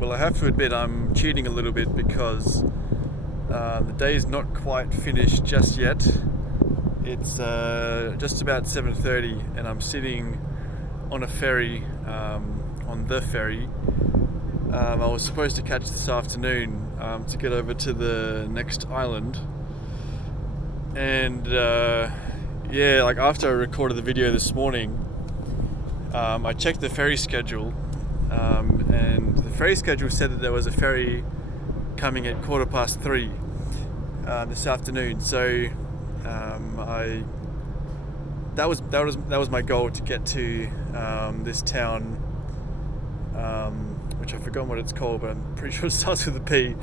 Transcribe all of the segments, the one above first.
Well, I have to admit I'm cheating a little bit because the day is not quite finished just yet. It's just about 7:30 and I'm sitting on a ferry, on the ferry. I was supposed to catch this afternoon to get over to the next island. And like after I recorded the video this morning, I checked the ferry schedule, and the ferry schedule said that there was a ferry coming at 3:15 this afternoon. So that was my goal, to get to this town, which I've forgotten what it's called, but I'm pretty sure it starts with a P.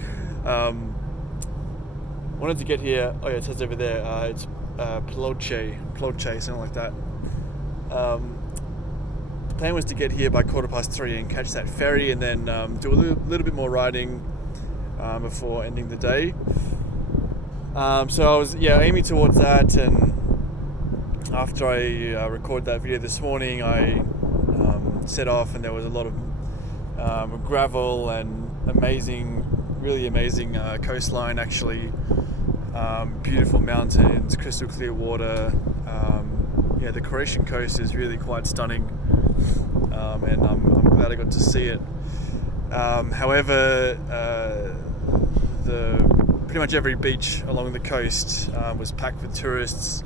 Wanted to get here. Oh yeah, it says over there. It's Ploče, something like that. The plan was to get here by 3:15 and catch that ferry, and then do a little bit more riding before ending the day. So I was aiming towards that, and after I recorded that video this morning, I set off, and there was a lot of gravel and really amazing coastline actually. Beautiful mountains, crystal clear water. The Croatian coast is really quite stunning, and I'm glad I got to see it. However, pretty much every beach along the coast was packed with tourists,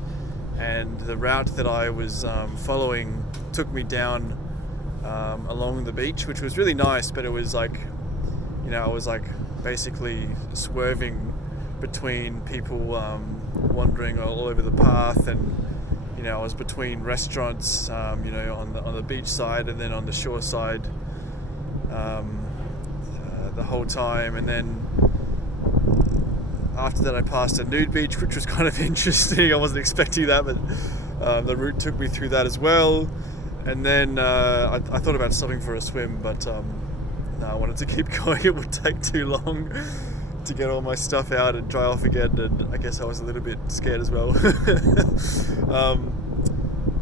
and the route that I was following took me down along the beach, which was really nice, but it was I was basically swerving between people wandering all over the path, and I was between restaurants, on the beach side and then on the shore side the whole time. And then after that I passed a nude beach, which was kind of interesting. I wasn't expecting that, but the route took me through that as well. And then I thought about stopping for a swim, but no, I wanted to keep going. It would take too long to get all my stuff out and dry off again, and I guess I was a little bit scared as well.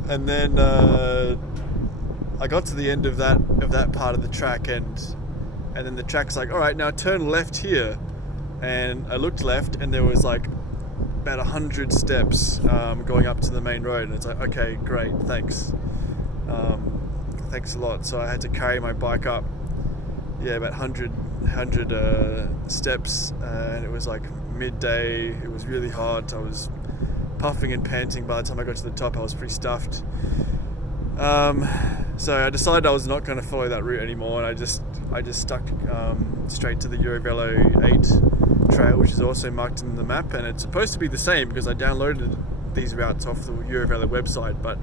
And then I got to the end of that part of the track, and then the track's like, all right, now turn left here. And I looked left, and there was like about 100 steps going up to the main road, and it's like, okay, great, thanks a lot. So I had to carry my bike up about 100 steps, and it was like midday. It was really hot. I was puffing and panting. By the time I got to the top, I was pretty stuffed. So I decided I was not going to follow that route anymore, and I just stuck straight to the Eurovelo 8 trail, which is also marked in the map, and it's supposed to be the same because I downloaded these routes off the Eurovelo website, but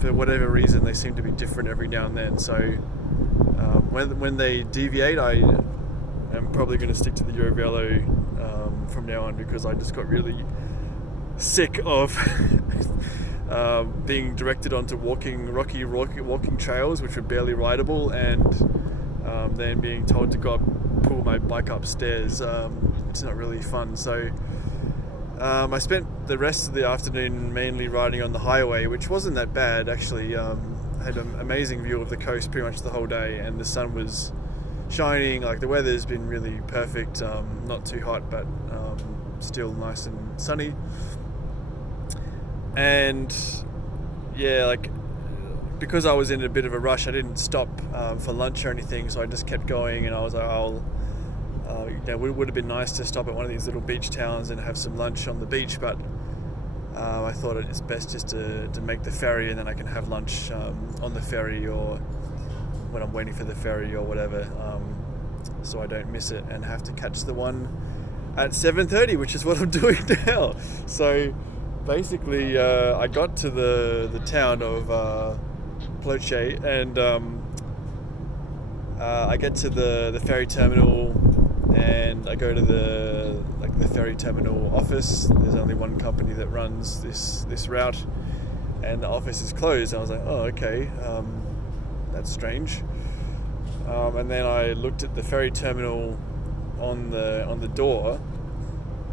for whatever reason they seem to be different every now and then. So when they deviate, I am probably going to stick to the Eurovelo from now on, because I just got really sick of being directed onto rocky walking trails which were barely rideable, and then being told to go pull my bike upstairs. It's not really fun. So I spent the rest of the afternoon mainly riding on the highway, which wasn't that bad actually. I had an amazing view of the coast pretty much the whole day, and the sun was shining. Like, the weather's been really perfect, not too hot, but still nice and sunny. And because I was in a bit of a rush, I didn't stop for lunch or anything, so I just kept going, and I was like, it would have been nice to stop at one of these little beach towns and have some lunch on the beach, but I thought it's best just to make the ferry, and then I can have lunch on the ferry or when I'm waiting for the ferry or whatever, so I don't miss it and have to catch the one at 7:30, which is what I'm doing now. So basically I got to the town of Ploče, and I get to the ferry terminal, and I go to the ferry terminal office. There's only one company that runs this route, and the office is closed. I was like, oh, okay, that's strange. And then I looked at the ferry terminal on the door,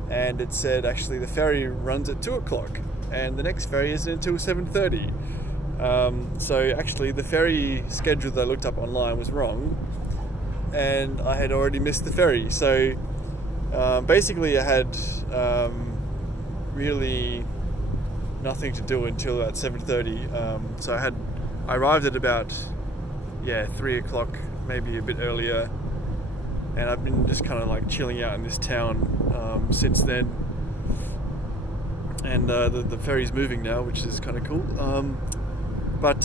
and it said actually the ferry runs at 2 o'clock, and the next ferry isn't until 7:30. So actually the ferry schedule that I looked up online was wrong, and I had already missed the ferry. So basically I had really nothing to do until about 7:30. So I arrived at about 3 o'clock, maybe a bit earlier, and I've been just kind of like chilling out in this town since then. And the ferry's moving now, which is kind of cool. Like,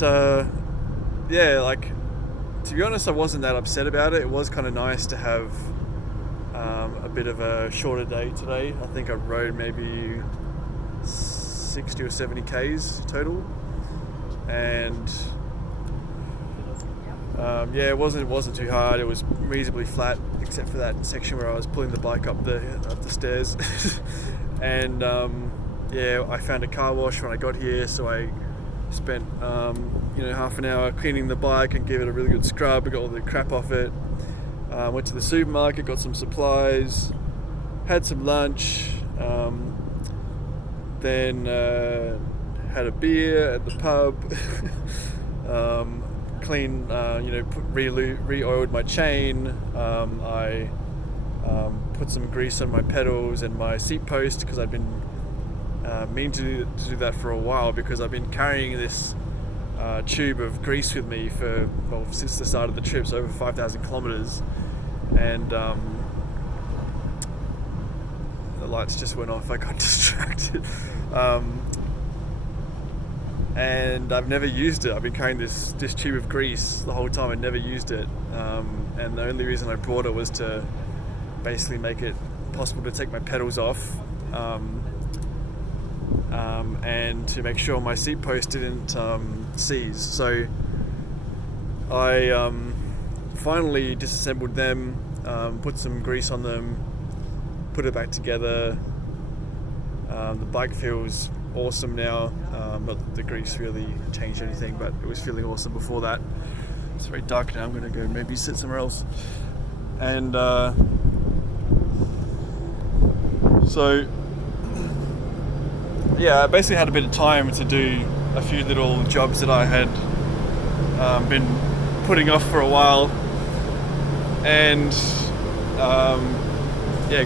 to be honest, I wasn't that upset about it. It was kind of nice to have a bit of a shorter day today. I think I rode maybe 60 or 70 Ks total, and it wasn't too hard. It was reasonably flat, except for that section where I was pulling the bike up the stairs. And I found a car wash when I got here, so I spent half an hour cleaning the bike and gave it a really good scrub. I got all the crap off it. Went to the supermarket, got some supplies, had some lunch, then had a beer at the pub. Re-oiled my chain. I put some grease on my pedals and my seat post, because I've been meaning to do that for a while, because I've been carrying this tube of grease with me since the start of the trip, so over 5,000 kilometers, and the lights just went off. I got distracted. And I've never used it. I've been carrying this tube of grease the whole time. I never used it, and the only reason I brought it was to basically make it possible to take my pedals off, and to make sure my seat post didn't seize. So I finally disassembled them, put some grease on them, put it back together. The bike feels awesome now. Not that the grease really changed anything, but it was feeling awesome before that. It's very dark now. I'm going to go maybe sit somewhere else. And I basically had a bit of time to do a few little jobs that I had been putting off for a while, and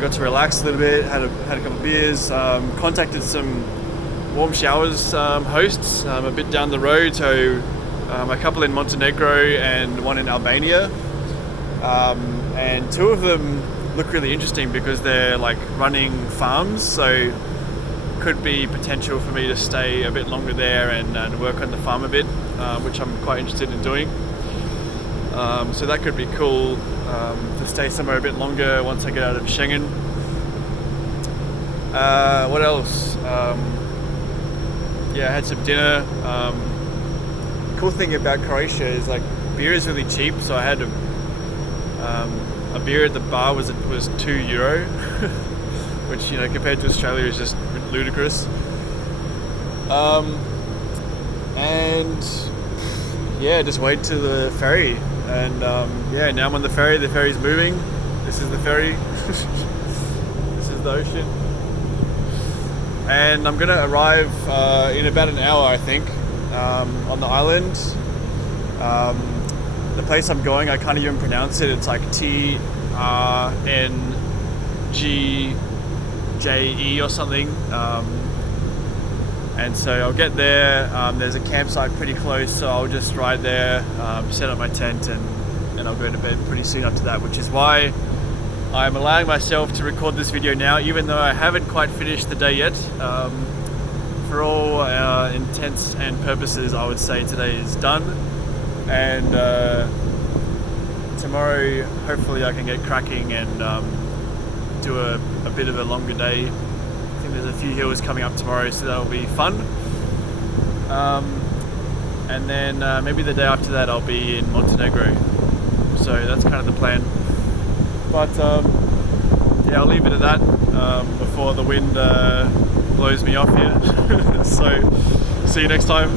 got to relax a little bit. Had a couple of beers. Contacted some warm showers hosts a bit down the road. So a couple in Montenegro and one in Albania, and two of them look really interesting because they're like running farms. So could be potential for me to stay a bit longer there and work on the farm a bit, which I'm quite interested in doing. So that could be cool, to stay somewhere a bit longer once I get out of Schengen. What else? I had some dinner. Cool thing about Croatia is like beer is really cheap, so I had a beer at the bar was €2, which compared to Australia is just ludicrous. Just wait to the ferry, and now I'm on the ferry. The ferry's moving. This is the ferry. This is the ocean, and I'm gonna arrive in about an hour, I think, on the island. The place I'm going, I can't even pronounce it. It's like TRNGJE or something. And so I'll get there. There's a campsite pretty close, so I'll just ride there, set up my tent, and I'll go to bed pretty soon after that, which is why I'm allowing myself to record this video now, even though I haven't quite finished the day yet. For all intents and purposes, I would say today is done, and tomorrow hopefully I can get cracking and do a bit of a longer day. I think there's a few hills coming up tomorrow, so that'll be fun. And then maybe the day after that I'll be in Montenegro. So that's kind of the plan. But I'll leave it at that before the wind blows me off here. So see you next time.